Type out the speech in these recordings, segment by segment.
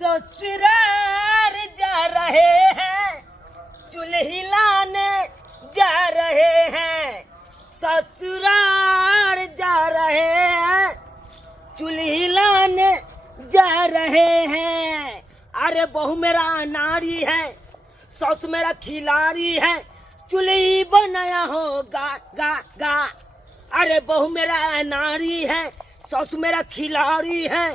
ससुराल जा रहे हैं, चूल्ही लाने जा रहे हैं। ससुराल जा रहे हैं, चूल्ही लाने जा रहे हैं। अरे बहू मेरा नारी है, सस मेरा खिलाड़ी है, चूल्ही बनाया हो गा गा गा। अरे बहू मेरा नारी है, सस मेरा खिलाड़ी है,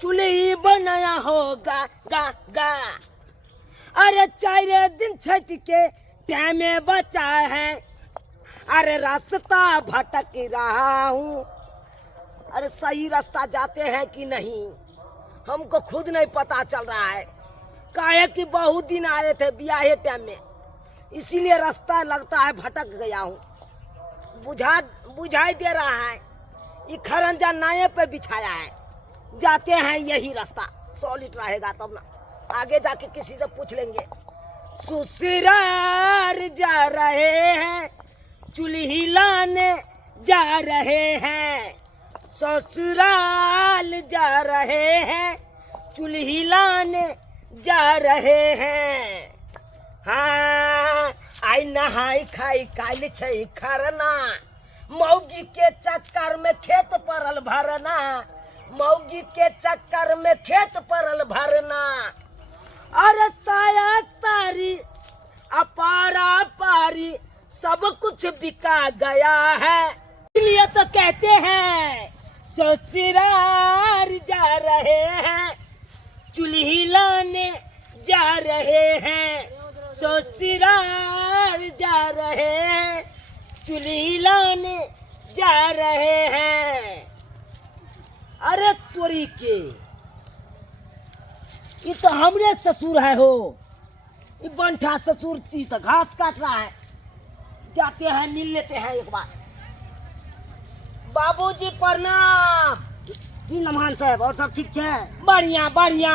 चूल्ही बनाया हो गा गा गा। अरे 4 दिन छठ के टाइम में बचा है, अरे रास्ता भटक रहा हूँ। अरे सही रास्ता जाते हैं कि नहीं हमको खुद नहीं पता चल रहा है। काहे कि बहुत दिन आए थे ब्याह टाइम में, इसीलिए रास्ता लगता है भटक गया हूँ। बुझाई दे रहा है, ये खरंजा नाये पे बिछाया है, जाते हैं यही रास्ता। सॉलिड रहेगा तब ना, आगे जाके किसी से पूछ लेंगे। ससुराल जा रहे हैं, चूल्ही लाने जा रहे हैं। ससुराल जा रहे हैं, चूल्ही लाने जा रहे हैं। हाँ आई नहाई खाई काल छै खरना, मौगी के चक्कर में खेत परल भरना, मौगी के चक्कर में खेत परल भरना। अरे साया सारी अपारा पारी सब कुछ बिका गया है, इसलिए तो कहते हैं ससुराल जा रहे हैं, चूल्ही लाने जा रहे हैं। ससुराल जा रहे हैं, चूल्ही लाने जा रहे हैं। अरे तोरी के, ये तो हमरे ससुर है हो, ये बंठा ससुर तो घास काट रहा है। जाते हैं मिल लेते हैं एक बार। बाबूजी प्रणाम। की नमान साहब, और सब ठीक है? बढ़िया बढ़िया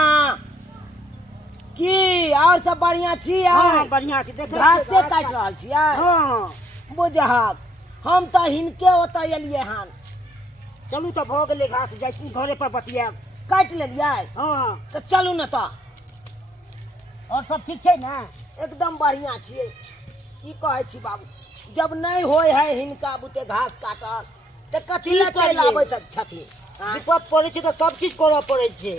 की और सब बढ़िया छी। हाँ बढ़िया छी। घास से काट रहा छी। हाँ बुझाक हम तो हिनके ओतय एलिए हन। चलू तो भऽ गेलै घास, जाइ छी घरे पर बतियाब। काट लेलिए। हाँ तो चलू न तो। और सब ठीक है ना? एकदम बढ़िया छियै। की कहै छी बाबू, जब नहीं होय है हिनका बुते घास काटल तो कथी ला चलि आबैत छथिन। विपद पड़े छै तो सब चीज करऽ पड़े छै।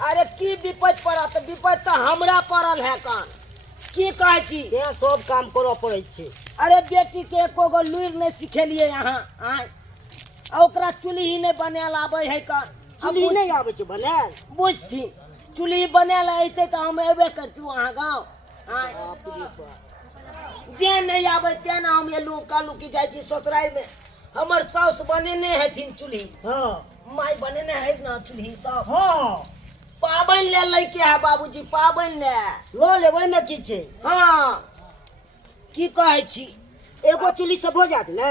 अरे की विपद पड़त, विपद तो हमरा पड़ल है कान। की कहै छी, ये सब काम करऽ पड़े छै। अरे बेटी के एको गो लुइर नहीं सिखेलिए यहाँ आय, ओकरा चूल्ही नहीं बनाल आबै है कान। चूल्ही नहीं आबै छै बनाल? बुझथिन चूल्ही बनाल अइते तो हम एबे करतू अहाँ गाँव। आय जे नहीं आबै ते ना हम एलू कहलू कि जाइ छी ससुराल में। हमर साउस बनेने हथिन चूल्ही। हाँ माय बनेने है ना चूल्ही सब। हाँ पाबन ले लैके है बाबूजी, पाबन ले लो लेबै में की छै। हाँ की कहै छी, एगो चूल्ही से भऽ जात ने?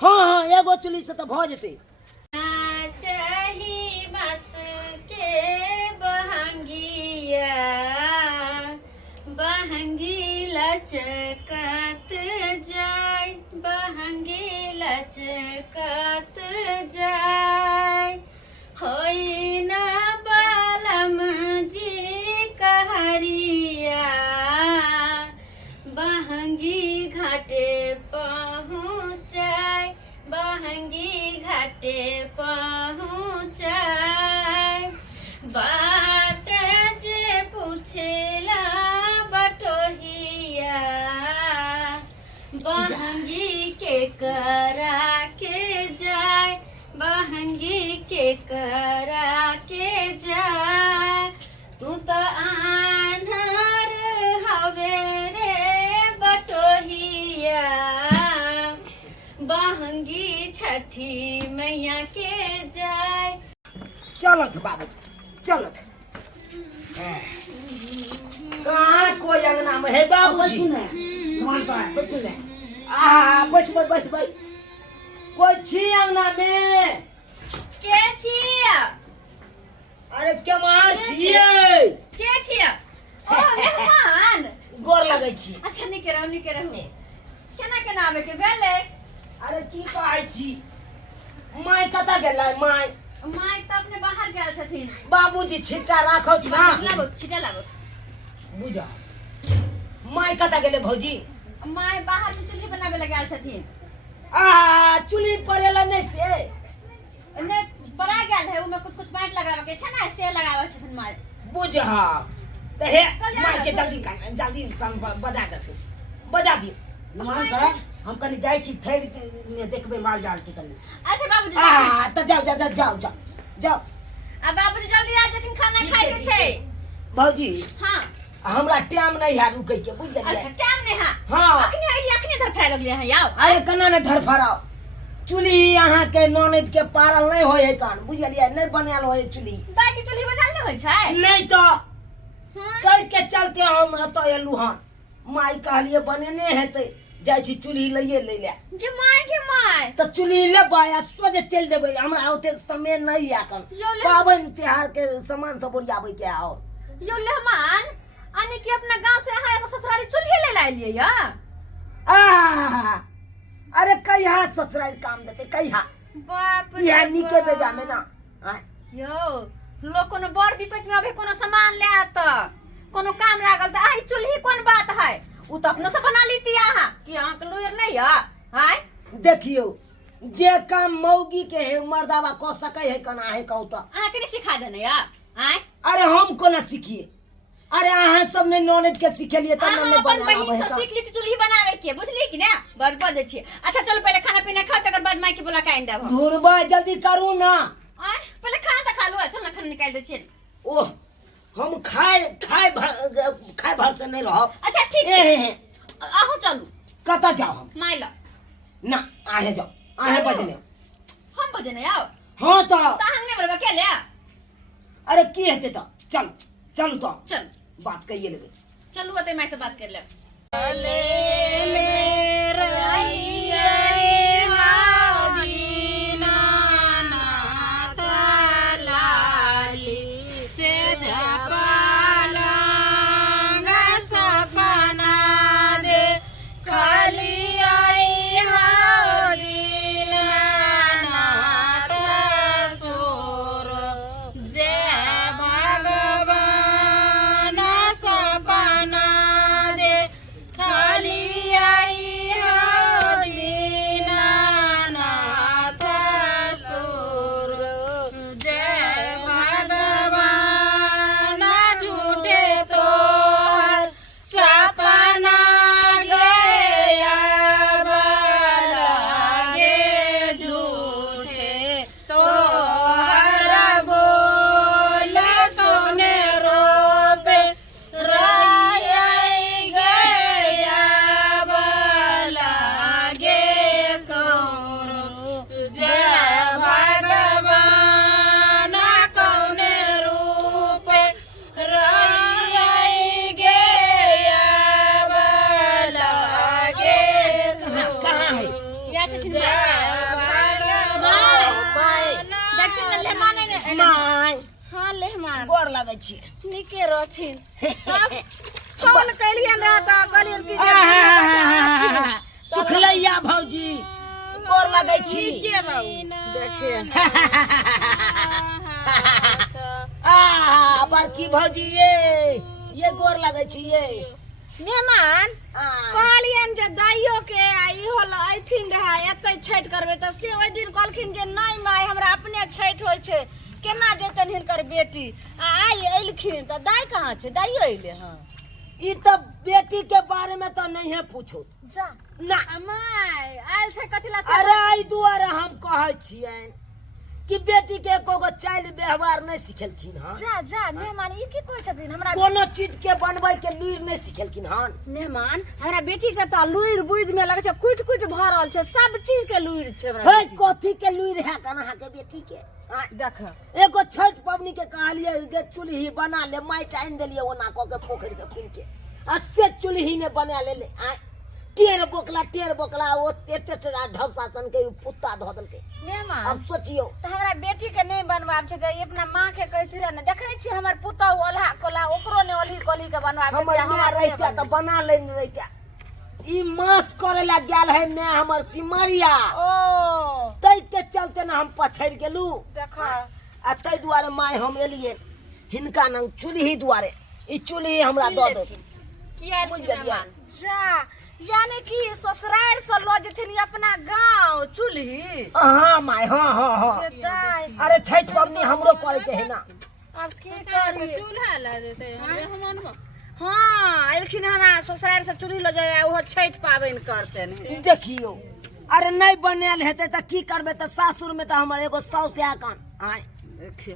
हाँ हाँ एगो चूल्ही से तो भ जेतै। चाही बस के बहंगिया, बहंगी लचकत जाय, बहंगी लचकत जाय। होई ना बालम जी कहरिया, बहंगी घाटे पहुँचाय, बहंगी घाटे पहुँचाय। बाट जे पूछेला बटोहिया, बहंगी के करा के जाय, बहंगी के करा के जाय। तू तो आन्हर हवे रे बटोहिया, बहंगी छठी मैया के जाय। चलत बाबूजी चलत। कहाँ कोई अंगना में है बाबूजी? मान तो है, बस सुने। बस बस बस बस कोई छी अंगना में? के छिया? अरे केमार छियै? के छिया? ओ मेहमान गोर लगै छी। अच्छा निके रहू निके रहू। केना केना आबे के भेलै? अरे की कहै छी, माय कतऽ गेलै माय? माय तो अपने बाहर गेल छथिन। बाबूजी छिट्टा राखत ना लाबो छिटा लाबो। बुझा माय कता गेले भौजी माय बाहर में चूल्ही बनावे लगे गेल छथिन। चुली पड़ेला नहीं से ने परा गेल है उमे कुछ कुछ बांट लगावे के छै ना से लगावे छथिन माय। बुझा ते हे माय के जल्दी संग बजा दे बजा दी मान सर हम कनी जाय छी थैर में देखबे माल जाल के कनी। अच्छा बाबूजी त जाओ अब बाबूजी जल्दी आ जथिन खाना खाए के छै। भौजी हां हमरा टाइम नहीं है रुकै के बुझ गेलिए। अच्छा टाइम नहीं है। हां अखनी आइली अखनी धर फरा लगले हैं याओ। अरे कना ने धरफराओ चुली यहाँ के ननद के पारल नहीं होय है कान बुझ गेलिए नहीं बनाल होय चुली दाई के चूल्ही बनाल नहीं होय छै। नहीं तो कह के चलते हम तो एलू हन माई कहलिए बनेने हेते जाय छी चुली लइए ले ले के माय तो चुली ले बाया सोजे चल देबे हमरा ओते समय नहीं है कन यो ले पावन त्योहार के सामान सब ओरियाबे के आओ यो लेहमान आने की अपना गांव से यहाँ ससुराली चूल्ही ले लाइलिए या। अरे कहिया ससुराल काम देते कहिया बाप रे यह नीके बेजा में ना यो लोग कोनो बड़ विपत में अबे कोनो सामान ले आत कोनो काम लागल त आई चूल्ही कोन बात है उ त अपनो से बना लीती आहा कि हां के लोयर नहीं है हाय। देखियो जे काम मौगी के है मर्दावा क सकै है कना है कहू त आहा के नहीं सिखा देने या हाय। अरे हम कोना सीखिए अरे अहाँ सब ने ननद के सिखेलिए तब आहा ने अपन बनावे बहिन है से सीख ली चूल्ही बनावे के बुझली कि ना बड़ दे छी। अच्छा चलो पहले खाना पीना खाओ तकर बाद माई के बुला के आइन देब। धुरबा जल्दी करू ना आय पहले खाना त खा लो चल ना खाना निकाल दे छी। ओह हम खाए भर से नहीं रहब। अच्छा ठीक है आहू चलू कता जाओ हम माई ला ना आहे जाओ आहे बजने हम बजने आओ हां तो हमने बरबा के ले अरे की हेते तो चल तो चल बात कहिए लेबे चलू अते माई से बात कर ले। गोर लगे छी निके रहथिन फोन कैलिए ना त कहलिए कि सुखलैया भौजी गोर लगे छी के रहू देखे बड़की भौजी ये गोर लगे छी ये मेहमान कहलियन जे दाइयो के आई होल आइथिन रहा एतै छठ करबे त से ओइ दिन कहलखिन जे नहीं माय हमरा अपने छठ होय छै केना जेतन हिनकर बेटी आई एलखिन त दाई कहाँ छै दाइयो अइले हां ई त बेटी के बारे में तो नहीं है पूछो जा ना माय आइल छै कथिला से अरे आई दुआरे हम कहै छियन कि बेटी के एकोगो चाइल व्यवहार नहीं सिखेलखिन हां जा मेहमान ई की कहै छथिन हमरा कोनो चीज के बनबै के लुइर नहीं सिखेलखिन हन मेहमान हमरा बेटी के त लुइर बुइद में लगे छै कुट भरल छै सब चीज के लुइर छै हमरा हे कथी के लुइर है कना के बेटी के देख एगो छठ पबनी के कहलिए गे चुल्ही बना ले माइट आइन देलिए ओना क के पोखरी से खून के आ से चुल्ही ने बना ले टेर बोकला ओ एते ढवसासन के पुत्ता ध देलके मेहमान अब सोचियो त हमरा बेटी के नहीं बनवाब छै त अपना मां के कहथि रह न देखै छी हमर पुता ओल्हा कोला ओकरो ने ओल्ही कोली के बनवाब छै हमर मां रहिता त बना ले रहिता ई मास करे ला गेल है मैं हमर सिमरिया ओ तै के के चलते ना हम पछड़ गेलू देखो आ तै दुआरे माय हम एलिए हिनका न चूल्ही दुआरे ई चूल्ही हमरा दऽ दो किया बुझ गेलियै जा यानी कि ससुराल से लो जथिन अपना गांव चूल्ही हाँ माय हाँ देताई अरे छठ पबनी हमरो करे के है ना अब की करी चूल्हा ला देते मेहमान हाँ एलखिन हना ससुराल से चूल्ही लो जाए वो छठ पाबन करते हैं देखियो अरे नहीं बनाल हेते त की करबे त सासुर में त हमर एगो साउस आकन आय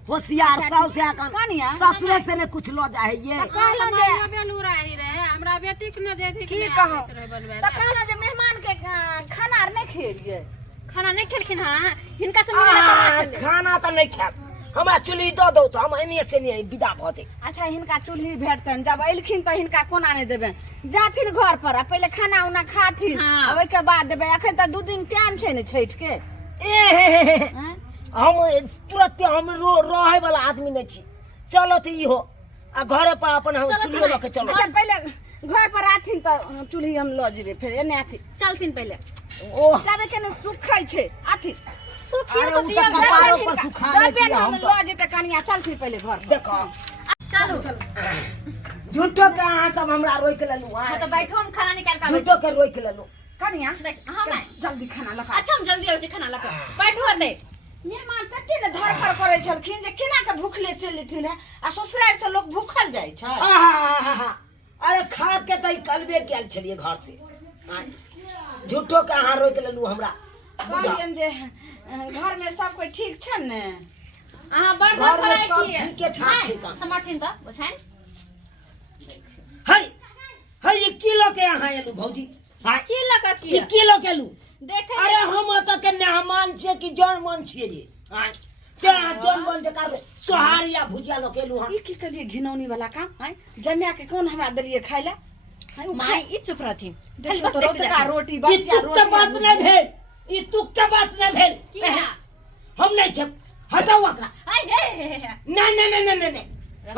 होशियार साउस आकन कनिया सासुरे से ने कुछ लो जाए ये कहलो जे बेलूरा ही रहे हमरा बेटी के न जेथि की कहूं त कहलो जे मेहमान के खाना आर नहीं खेलिए खाना नहीं खेलखिन हां हिनका से मिले खाना त नहीं खाब हमरा चुल्ही दऽ दो त हम एनिए से नहीं विदा भते अच्छा हिनका चूल्ही भेटतन जब एलखिन त हिनका कोना नहीं देबे जाथिन घर पर आ पहले खाना उना खाथिन हाँ। ओइ के बाद देबे अखन त 2 दिन टाइम छै ने छठ के ए हैं? हम तुरंत हम रहे वाला आदमी नहीं छी चलो त ई हो आ घरे पर अपन हम चुल्ही ल के चलो अच्छा पहले घर पर आथिन त चूल्ही हम ल जेबे फिर एने आथिन चलथिन पहले ओह तबे के ने सुखै छै आथिन सुखी अरे तो उ दिया त कपारो पर सुखा ले दिया हम ल जेते कनिया चलथिन पहले घर पर। देखो चलो झूठो के अहाँ सब हमरा रोक लेलू हाँ तो बैठो हम खाना निकाल के आबै झूठो के रोक लेलू कनिया देख हां मैं जल्दी खाना लगा अच्छा हम जल्दी आबै छी खाना लगा बैठो दे मेहमान तते ने धर कर करे छलखिन जे केना के भूखले चलथिन आ ससुराल से लोग भूखल जाय छै आहा अरे खा के त कलबे गेल छलिए घर से आय, झूठो के अहाँ रोक लेलू हमरा कहलियन जे घर में सब कोई ठीक छै ने अहाँ बड़ घर में फराई सब छी ठीके ठाक छै काम समर्थिन तो बुझाइन हई हई 1 किलो के अहाँ एलू भौजी हाय की लगा 1 किलो के लू देखे अरे हम त के मेहमान छिए कि जौन मन छिए जी हाय से अहाँ जौन मन जे कर सोहारिया भुजिया लो केलू हम ई की कलिए घिनौनी वाला काम है जमिया के कौन हमरा दलिए खाइ ला है माई ई चुप रहथी खाली देखो बस तो देखते रोटका जाती। रोटी ई बसिया तुक के बात रोटी नहीं भेल ई तुक के बात नहीं भेल किया हम नहीं छप हटाओ एकरा आई हे नहीं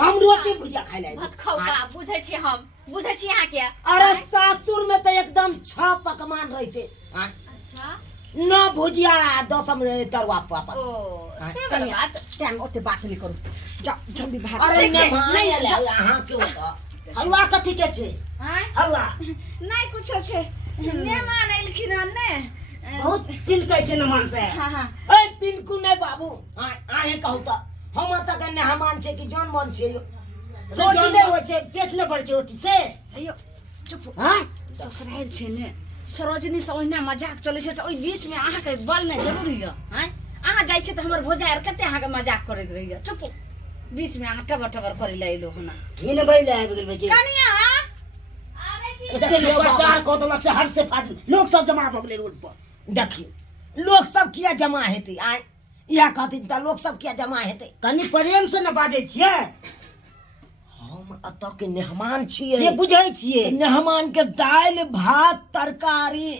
हम रोटी भुजिया खाइ ले भात खाओ का बुझै छी हम बुझै छी अहाँ के अरे सासुर में तो एकदम 6 पकवान रहते हाँ? अच्छा न भुजिया 10 में तरुआ पापड़ ओ हाँ। से वाला बात टाइम ओते बात नहीं करू जा जल्दी भाग अरे ठीक है, मेहमान नहीं, आले यहाँ के होता हलवा कथी के छे हैं हलवा नहीं कुछ छै मेहमान एलखिन हन ने बहुत पिलकै छे नमान से हां हां ए पिलकू नहीं बाबू हाँ आहे कहू त हम त के मेहमान छे कि जौन मन छे रोटी नहीं होय छे पेट न भर छे रोटी से अयो चुप हां ससुराल छै ने सरोजनी से ओहिना मजाक चले छै त ओइ बीच में अहाँ के बल नहीं जरूरी है हैं अहाँ जाय छै त हमर भोजायर कते अहाँ के मजाक करैत रहिए चुप बीच में अहाँ टबर टबर करे ला एलो हना हिन भइले आबि गेल बेटी कनिया आबै छी देखिए प्रचार को तो शहर से फाट लोग सब जमा भ गेले रोड पर देखिए लोग सब किया जमा हेते आय इहा कहती त लोग सब किया जमा हेते कनी प्रेम से न बाजै छियै हम अत के मेहमान छियै से बुझै छियै मेहमान के दाल भात तरकारी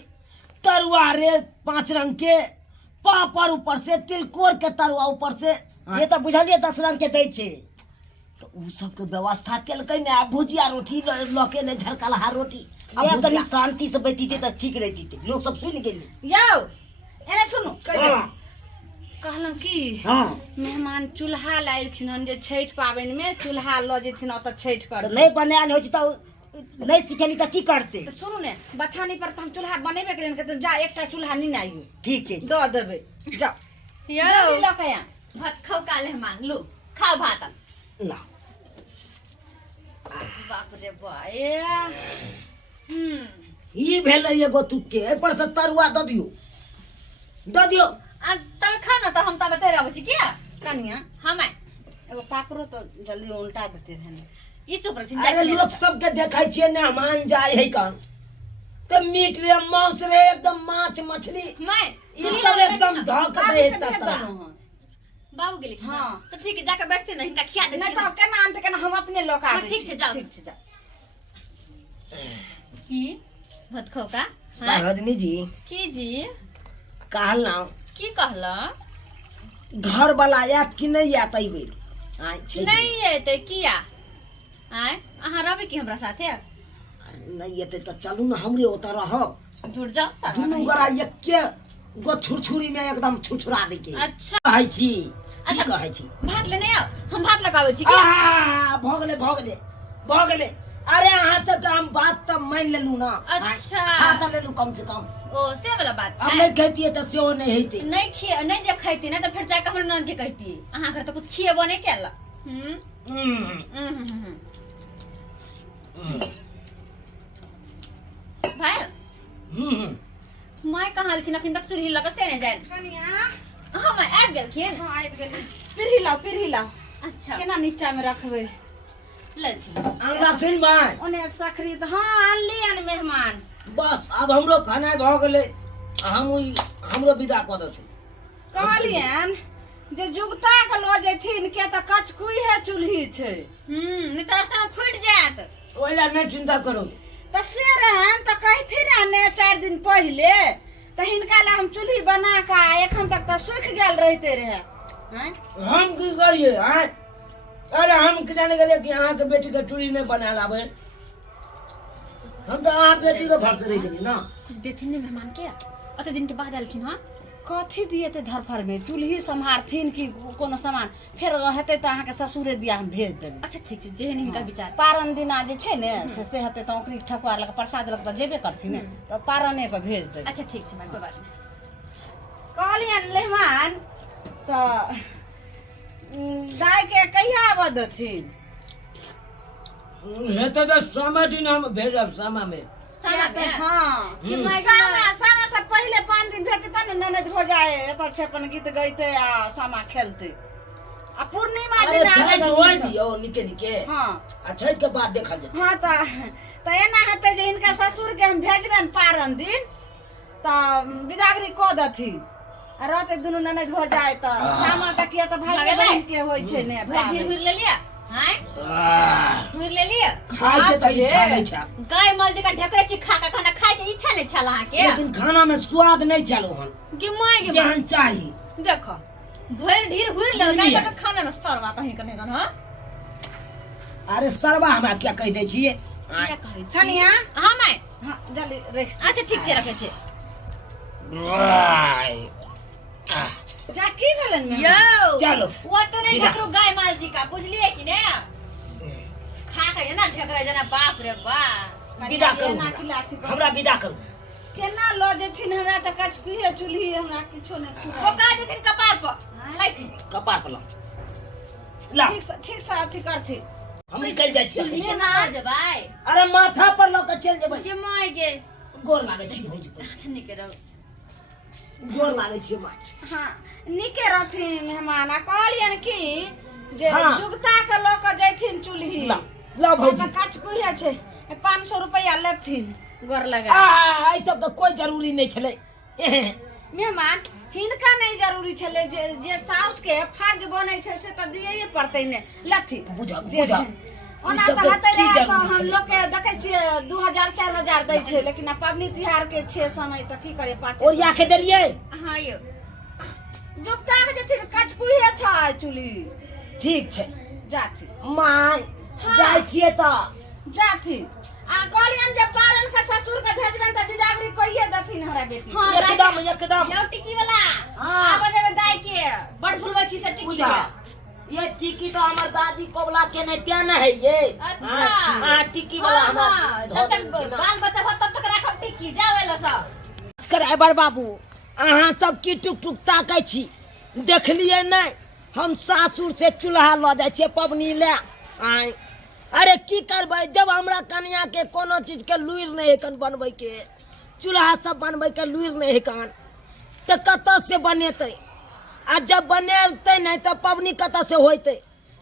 तरुआ रे 5 रंग के पापड़ ऊपर से तिलकोर के तरुआ ऊपर से ये तो बुझलिए 10 रंग के दै छै तो उ सब के व्यवस्था केलकै ने भुजिया रोटी लके ने झरकलहा रोटी अब तनी शांति से बैठती त ठीक रहती थे लोग सब सुन गेली यौ एने सुनु हां कहलौं की हां मेहमान चूल्हा लाइलखिन हन जे छठ पाबनि में चूल्हा ल जेथिन ओत छठ कर तो नहीं बनायल होइ छै त नहीं सिखेली त की करते तो सुनू ने बथानी पर त हम चूल्हा बनेबे करेन के त जा एकटा चूल्हा नी आइयो ठीक छै द देबे जा यो जल्दी ल के आ भात खाओ का मेहमान लो खाओ भात ला बाप रे बाए ई भेलै एगो तुक्के ए पर से तरुआ द दियो आ तब खा न त हम तब तेरे आबै छी किया कनिया हम एगो पापड़ो तो जल्दी उल्टा देते रहने ई चुप रहथिन अरे लोग सबके देखै छियै मेहमान जाय है कन त मीट रे मांस रे एकदम माछ मछली मैं ई सब एकदम धक दे ततरा बाबू गेली हाँ। हां तो ठीक है जाके बैठते न हिनका खिया दे नहीं तो केना आनते केना हम अपने लोग हाँ, आबे ठीक छै, जाओ। ठीक छै जा की भात खाओ का सरोजनी जी की जी कहलौ की कहला घर वाला याद कि नहीं याद अइबे आय छै नहीं एते किया आय अहाँ रहबे की हमरा साथे अरे नहीं एते त चलू न हमरे ओत रहब जुड़ जाओ साथ दुनू गोरा एके गो छुरछुरी में एकदम छुरछुरा दे के अच्छा कहै छी अच्छा। की कहै छी भात लेने आओ, हम भात लगाबै छी की? भऽ गेले अरे अहाँ सबके हम बात तऽ मान लेलू ना अच्छा। हाँ तऽ लेलू कम से कम ओ से वाला बात अब छै। नहीं कहतिए तऽ सेहो नहीं हेते नहीं जे खैती ना तो फिर जाके हमर नन के कहती अहाँ घर तो कुछ खिएबो नहीं केला। भाई माय कहाँ लेकिन अखन तक चूल्ही लगा से नहीं जाए। कनिया हाँ माय आबि गेलखिन। हाँ आबि गेली। पिरही लाओ अच्छा केना नीचा में रखबै। लथी राखिन भाई ओने सखरी त हाँ आनली अन मेहमान। बस अब हमरो खाना भऽ गेले हमरो विदा कऽ देथिन। कहलियन जे जुगता के लो जेथिन के त कचकुई है चूल्ही छै। नहीं तो रास्ता में फूट जात। ओइला नहीं चिंता करो त से रहन त कहथिन ने 4 दिन पहले त हिनका ला हम चूल्ही बना के एखन तक त सूख गेल रहते रहे हैं। हम की करिए हैं अरे हम के जाने गेलिए कि अहाँ के बेटी के चूड़ी नहीं बना लावे हम तो अहाँ बेटी के भर से रह गेली ना कुछ देथिन नहीं मेहमान के अते दिन के बाद आलखिन। हाँ कथी दिए ते धरफर में चूल्ही संभारथिन कि कोनो सामान फेर हेते त अहाँ के ससुरे दिया हम भेज देब। अच्छा ठीक छै जेहन हिनका विचार। पारन दिना जे छै ने से हेते त ओकरी ठकुआ लग प्रसाद लग त जेबे करथिन ने त पारने के भेज देब। अच्छा ठीक छै भाई कोई बात नहीं। कहलियन मेहमान त दाय के कहिया आबऽ देथिन। हेते तो समय दिन हम भेजब समय में सामा में हाँ कि माय सामा से पहले 5 दिन भेटते त न ननद हो जाए एत छेपन गीत गइते आ सामा खेलते आ पूर्णिमा अरे दिन छठ आबऽ होय देथिन। दियो निके हाँ आ छठ के बाद देखल जेतै। हाँ त एना हेतै जे हिनका ससुर के हम भेजबेन पारन दिन त बिदागरी क देथिन आ रहते दुनू ननद हो जाए त सामा तक या त भाई बहन के होय छै ने। भाई फिर ले लिया। हैं हुर ले लिया। खाए के तो इच्छा नहीं छा गाय मल जका ढकरे छी खा के खाना खाए के इच्छा नहीं छला अहाँ के। लेकिन खाना में स्वाद नहीं चलो हन कि माय के जेहन चाहिए। देखो भर ढीर हुर ले गाय का खाना में सरवा कहीं कने जन। हां अरे सरवा हमरा क्या कह दे छिए क्या कहै छी कनिया हां माय हाँ जल्दी रख। अच्छा ठीक छै रखे छी। जा की भेलन में यो चलो वो तो नहीं ढकरो गाय माल जी का बुझलिए कि ने खा के ना ढकरा जना बाप रे बा। विदा करू हमरा हमरा विदा करू। केना लो जेथिन हमरा त कचकुई है चूल्ही हमरा किछो ने वो का देथिन कपार पर लाइथिन कपार पर ला ठीक से अथी करथिन। हम निकल जाय छी। चुल्ही के ना जबाई अरे माथा पर ल के चल जेबै। के माय गे गोर लागे छी भौजी पर अच्छा नहीं करो गोर लागे छी माय। हाँ निके रहथिन मेहमान आ कहलियन कि जे हाँ। जुगता के लो के जैथिन चूल्ही ला भौजी कचकुई है छै 500 रुपया लेथिन गोर लगा। आई सब तो कोई जरूरी नहीं छले। मेहमान हिनका नहीं जरूरी छले जे साउस के फर्ज बनै छै से त दियैये पड़तै ने लथी बुझा जे बुझा छै। ओना त हतै रहे त हम लोग के देखै छियै 2000-4000 दै छै लेकिन अब पबनी तिहार के छै समय त की करे 500 और या के देलिए। हां यो जुगता के जथिन कचकुई है छै चूल्ही ठीक छै जाथी माय हाँ। जाय छिए त जाथी आ कहलियन जे पारन के ससुर के भेजबेन त बिदागरी कहिए दथिन हमरा बेटी। हां एकदम यो टिकी वाला हाँ। आबे देबे दाई के बड़ झुलबै छी से टिकी बुझा के। ये टिकी तो हमर दादी कोबला के नहीं क्या ना है ये। अच्छा। हां टिकी वाला हाँ, हमरा हाँ, जब तक बाल बच्चा हो तब तक राखब टिकी जाओ एलो सब। कराबर बाबू अहाँ सब की टुक टुक ताकै छी देखलिए नहीं हम सासुर से चूल्हा ल जाय छिए पबनी ले। आय अरे की करबै जब हमरा कन्या के कोनो चीज के लुइर नहीं हेकन बनबै के चूल्हा सब बनबै के लुइर नहीं हेकन त कत से बनेतै आ जब बनेतै नहीं त पबनी कत से होइतै।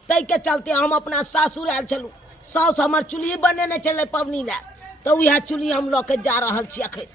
तै के चलते हम अपना सासुर आयल छलू साउस हमर चूल्ही बनेने छलै पबनी ले त उहे चूल्ही हम ल के जा रहल छी अखन।